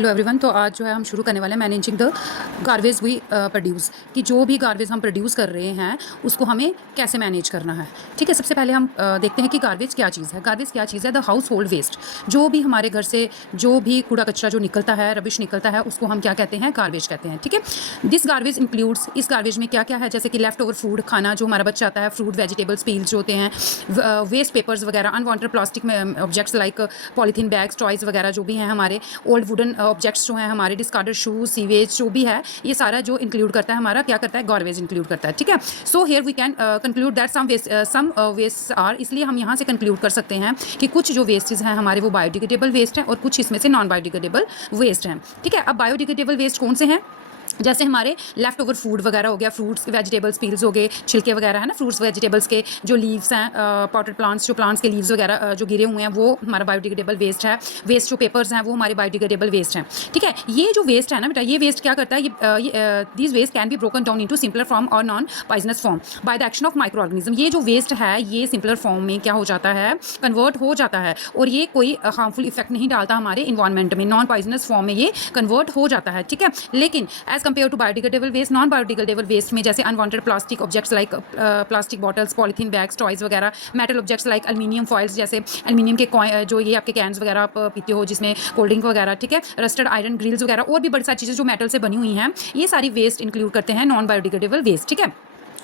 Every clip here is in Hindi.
Hello everyone. तो आज जो है हम शुरू करने वाले हैं managing the garbage we produce, कि जो भी गार्बेज हम प्रोड्यूस कर रहे हैं उसको हमें कैसे मैनेज करना है। ठीक है, सबसे पहले हम देखते हैं कि गार्बेज क्या चीज़ है। गार्बेज क्या चीज़ है? The household waste. जो भी हमारे घर से जो भी कूड़ा कचरा जो निकलता है, रबिश निकलता है, उसको हम क्या कहते हैं? गार्बेज कहते हैं। ठीक है, दिस गार्बेज इंक्लूड्स, इस गार्बेज में क्या क्या है, जैसे कि लेफ्ट ओवर फूड, खाना जो हमारा बच जाता है, फ्रूट वेजिटेबल्स पील्स जो होते हैं, वेस्ट पेपर्स वगैरह, अनवांटेड प्लास्टिक में objects like polythene bags, toys वगैरह जो भी हैं हमारे, ओल्ड वुडन ऑब्जेक्ट्स जो हैं हमारे, डिस्कार्डेड शूज, सीवेज जो भी है, ये सारा जो इंक्लूड करता है हमारा क्या करता है? गार्बेज इंक्लूड करता है। ठीक है, so here we can conclude that some waste are, इसलिए हम यहाँ से कंक्लूड कर सकते हैं कि कुछ जो वेस्टेज हैं हमारे वो बायोडिग्रेडेबल वेस्ट हैं और कुछ इसमें से नॉन बायोडिग्रेडेबल वेस्ट हैं। ठीक है, अब बायोडिग्रेडेबल वेस्ट कौन से हैं? जैसे हमारे लेफ्ट ओवर फूड वगैरह हो गया, फ्रूट्स वेजिटेबल्स पील्स हो गए, छिलके वगैरह है ना, फ्रूट्स वेजिटेबल्स के जो लीव्स हैं, पॉटेड प्लांट्स, जो प्लांट्स के लीव्स वगैरह जो गिरे हुए हैं वो हमारा बायोडिग्रेडेबल वेस्ट है। वेस्ट जो पेपर्स हैं वो हमारे बायोडिग्रेडेबल वेस्ट हैं। ठीक है, ये जो वेस्ट है ना बेटा, ये वेस्ट क्या करता है? These waste can be broken down into simpler form और non poisonous form by the action of micro organism. ये जो वेस्ट है ये सिंपलर फॉर्म में क्या हो जाता है? कन्वर्ट हो जाता है और ये कोई हार्मफुल इफेक्ट नहीं डालता हमारे इन्वायरमेंट में। नॉन पॉइजनस फॉर्म में ये कन्वर्ट हो जाता है। ठीक है, लेकिन as compare to biodegradable waste, non biodegradable waste में जैसे unwanted plastic objects like plastic bottles, polythene bags, toys वगैरह, metal objects like aluminium foils, जैसे एल्यूमिनियम के जो ये आपके कैन्स वगैरह आप पीते हो जिसमें कोल्ड ड्रिंक वगैरह, ठीक है, रस्टेड आयरन ग्रिल्स वगैरह और भी बड़ी सारी चीज़ें जो मेटल से बनी हुई हैं, ये सारी वेस्ट इंक्लूड करते हैं नॉन बायोडिग्रेडेबल वेस्ट। ठीक है,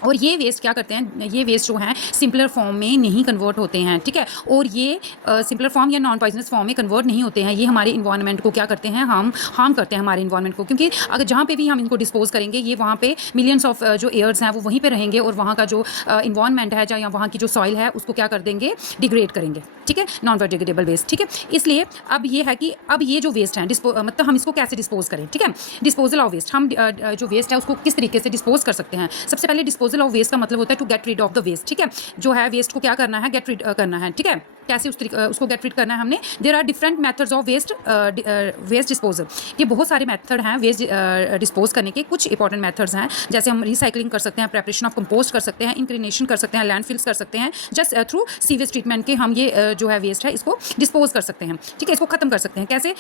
और ये वेस्ट क्या करते हैं? ये वेस्ट जो हैं सिंपलर फॉर्म में नहीं कन्वर्ट होते हैं। ठीक है, और ये सिंपलर फॉर्म या नॉन पॉइजनस फॉर्म में कन्वर्ट नहीं होते हैं। ये हमारे इन्वायरमेंट को क्या करते हैं? हार्म करते हैं हमारे इन्वायरमेंट को, क्योंकि अगर जहाँ पे भी हम इनको डिस्पोज करेंगे ये वहाँ पे मिलियंस ऑफ जो एयर्स हैं वो वहीं पे रहेंगे और वहाँ का जो इन्वायरमेंट है या वहाँ की जो सॉइल है उसको क्या कर देंगे? डिग्रेड करेंगे। ठीक है, नॉन बायोडिग्रेडेबल वेस्ट। ठीक है, इसलिए अब ये है कि अब ये जो वेस्ट है मतलब हम इसको कैसे डिस्पोज करें। ठीक है, डिस्पोजल ऑफ वेस्ट, हम जो वेस्ट है उसको किस तरीके से डिस्पोज कर सकते हैं? सबसे पहले डिस्पोजल ऑफ वेस्ट का मतलब होता है to get rid of the waste. ठीक है, जो है वेस्ट को क्या करना है? गेट रीड करना है। ठीक है, कैसे उसको गेट रीड करना है हमने? There are different methods of waste disposal. ये बहुत सारे मेथड हैं वेस्ट डिस्पोज करने के। कुछ इंपॉर्टेंट मेथड्स हैं, जैसे हम रिसाइकलिंग कर सकते हैं, प्रेपरेशन ऑफ कंपोस्ट कर सकते हैं, इंक्रिनेशन कर सकते हैं, लैंडफिल्स कर सकते हैं, जस्ट थ्रू सीवेज ट्रीटमेंट के हम ये जो है वेस्ट है इसको डिस्पोज कर सकते हैं। ठीक है, इसको खत्म कर सकते हैं। कैसे?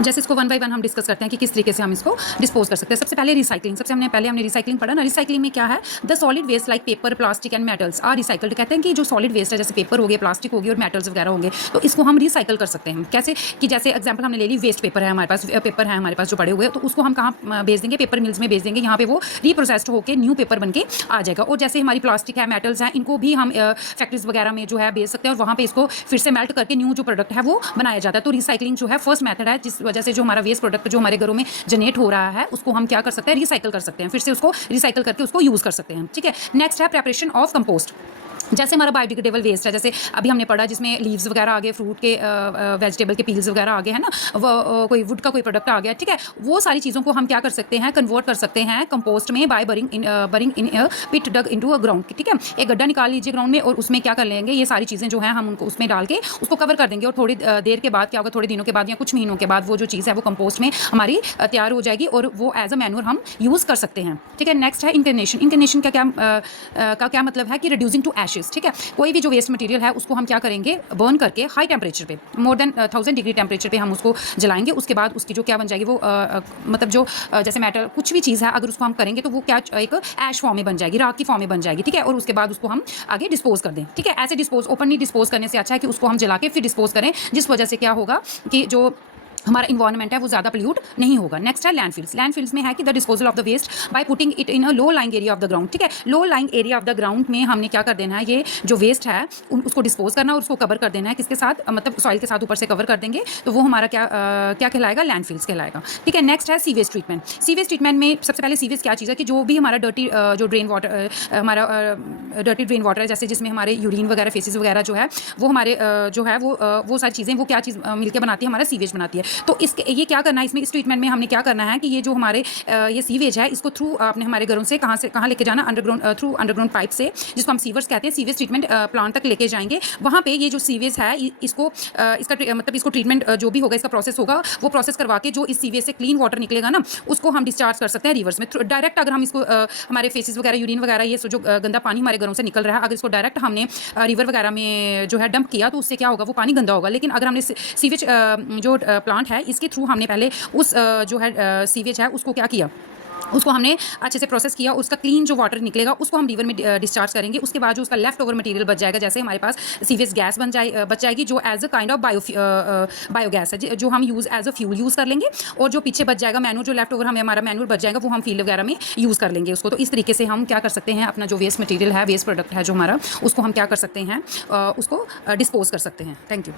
जैसे इसको वन बाय वन हम डिस्कस करते हैं कि किस तरीके से हम इसको डिस्पोज कर सकते हैं। सबसे पहले रिसाइकलिंग, पहले हमने रिसाइकलिंग पढ़ा ना। रिसाइकलिंग में क्या है? The solid waste like paper, plastic and metals are recycled. कहते हैं कि जो सॉलिड वेस्ट है जैसे पेपर हो गए, प्लास्टिक होगी और मेटल्स वगैरह होंगे, तो इसको हम रिसाइकल कर सकते हैं। कैसे? कि जैसे एग्जाम्पल हमने ले ली, वेस्ट पेपर है हमारे पास, पेपर है हमारे पास जो पड़े हुए, तो उसको हम कहाँ भेज देंगे? पेपर मिल्स में भेज देंगे। यहाँ पे वो रीप्रोसेस्ड होकर न्यू पेपर बन के आ जाएगा। और जैसे हमारी प्लास्टिक है, मेटल्स हैं, इनको भी हम फैक्ट्रीज वगैरह में जो है भेज सकते हैं और वहाँ पे इसको फिर से मेल्ट करके न्यू जो प्रोडक्ट है वो बनाया जाता है। तो रिसाइकलिंग जो है फर्स्ट मेथड है, जिस वजह से जो हमारा प्रोडक्ट जो हमारे घरों में जनरेट हो रहा है उसको हम क्या कर सकते हैं? रिसाइकल कर सकते हैं, फिर से उसको रिसाइकल करके उसको यूज कर सकते हैं। ठीक है, नेक्स्ट है प्रिपरेशन ऑफ कंपोस्ट। जैसे हमारा बायोडिग्रेडेबल वेस्ट है, जैसे अभी हमने पढ़ा जिसमें लीव्स वगैरह आ गए, फ्रूट के वेजिटेबल के पील्स वगैरह आ गए, है ना, वो कोई वुड का कोई प्रोडक्ट आ गया। ठीक है, वो सारी चीज़ों को हम क्या कर सकते हैं? कन्वर्ट कर सकते हैं कंपोस्ट में by burying in pit dug into a ground. ठीक है, एक गड्ढा निकाल लीजिए ग्राउंड में और उसमें क्या कर लेंगे? ये सारी चीज़ें जो हैं हम उनको उसमें डाल के उसको कवर कर देंगे और थोड़ी देर के बाद क्या होगा? थोड़े दिनों के बाद या कुछ महीनों के बाद वो जो चीज़ है वो कंपोस्ट में हमारी तैयार हो जाएगी और वो एज अ मैन्योर हम यूज़ कर सकते हैं। ठीक है, नेक्स्ट है इंक्रिनेशन। इंक्रिनेशन का क्या मतलब है? कि रिड्यूसिंग टू एशेस। ठीक है, कोई भी जो वेस्ट मटेरियल है उसको हम क्या करेंगे? बर्न करके हाई टेम्परेचर पे, मोर देन 1000 डिग्री टेम्परेचर पे हम उसको जलाएंगे। उसके बाद उसकी जो क्या बन जाएगी वो मतलब जो जैसे मेटल कुछ भी चीज़ है अगर उसको हम करेंगे तो वो क्या एक ऐश फॉर्म में बन जाएगी, राख की फॉर्म में बन जाएगी। ठीक है, और उसके बाद उसको हम आगे डिस्पोज कर दें। ठीक है, ऐसे डिस्पोज ओपनली डिस्पोज करने से अच्छा है कि उसको हम जला के फिर डिस्पोज करें, जिस वजह से क्या होगा कि जो हमारा इन्वायरमेंट है वो ज़्यादा पोल्यूट नहीं होगा। नेक्स्ट है लैंडफिल्स। लैंडफिल्स में है कि the disposal of the waste by putting it in a low lying area of the ground. ठीक है, low lying area of the ground में हमने क्या कर देना है? ये जो वेस्ट है उसको डिस्पोज करना और उसको कवर कर देना है। किसके साथ? मतलब सॉइल के साथ ऊपर से कवर कर देंगे तो वो हमारा क्या कहलाएगा? लैंडफिल्स कहलाएगा। ठीक है, नेक्स्ट है सीवेज ट्रीटमेंट। सीवेज ट्रीटमेंट में सबसे पहले सीवेज क्या चीज़ है? कि जो भी हमारा डर्टी जो ड्रेन वाटर हमारा डर्टी ड्रेन वाटर है, जैसे जिसमें हमारे यूरिन वगैरह फेसिस वगैरह जो है वो हमारे जो है वो सारी चीज़ें वो क्या चीज़ मिलकर बनाती है? हमारा सीवेज बनाती है। तो इसके ये क्या करना है इसमें? इस ट्रीटमेंट में हमने क्या करना है कि ये जो हमारे ये सीवेज है इसको थ्रू आपने हमारे घरों से कहाँ लेके जाना? अंडरग्राउंड, थ्रू अंडरग्राउंड पाइप से, जिसको हम सीवर्स कहते हैं, सीवेज ट्रीटमेंट प्लांट तक लेके जाएंगे। वहाँ पे ये जो सीवेज है इसको मतलब इसको ट्रीटमेंट जो भी होगा इसका प्रोसेस होगा, वो प्रोसेस करवा के जो इस सीवेज से क्लीन वाटर निकलेगा ना उसको हम डिस्चार्ज कर सकते हैं रिवर्स में। डायरेक्ट अगर हम इसको हमारे फेसिस वगैरह, यूरिन वगैरह, ये जो गंदा पानी हमारे घरों से निकल रहा है, अगर इसको डायरेक्ट हमने रिवर वगैरह में जो है डंप किया तो उससे क्या होगा? वो पानी गंदा होगा। लेकिन अगर हमने सीवेज जो प्लांट प्लांट है इसके थ्रू हमने पहले उस जो है सीवेज है उसको क्या किया, उसको हमने अच्छे से प्रोसेस किया, उसका क्लीन जो वाटर निकलेगा उसको हम रिवर में डिस्चार्ज करेंगे। उसके बाद जो उसका लेफ्ट ओवर मटेरियल बच जाएगा, जैसे हमारे पास सीवेज गैस बच जाएगी जो as a kind of biogas है, जो हम use as a fuel use कर लेंगे। और जो पीछे बच जाएगा मैन्यूर, जो लेफ्ट ओवर हमें हमारा मैन्यूर बच जाएगा, वो हम फील्ड वगैरह में यूज़ कर लेंगे उसको। तो इस तरीके से हम क्या कर सकते हैं, अपना जो वेस्ट मटीरियल है, वेस्ट प्रोडक्ट है जो हमारा, उसको हम क्या कर सकते हैं, उसको डिस्पोज कर सकते हैं। Thank you.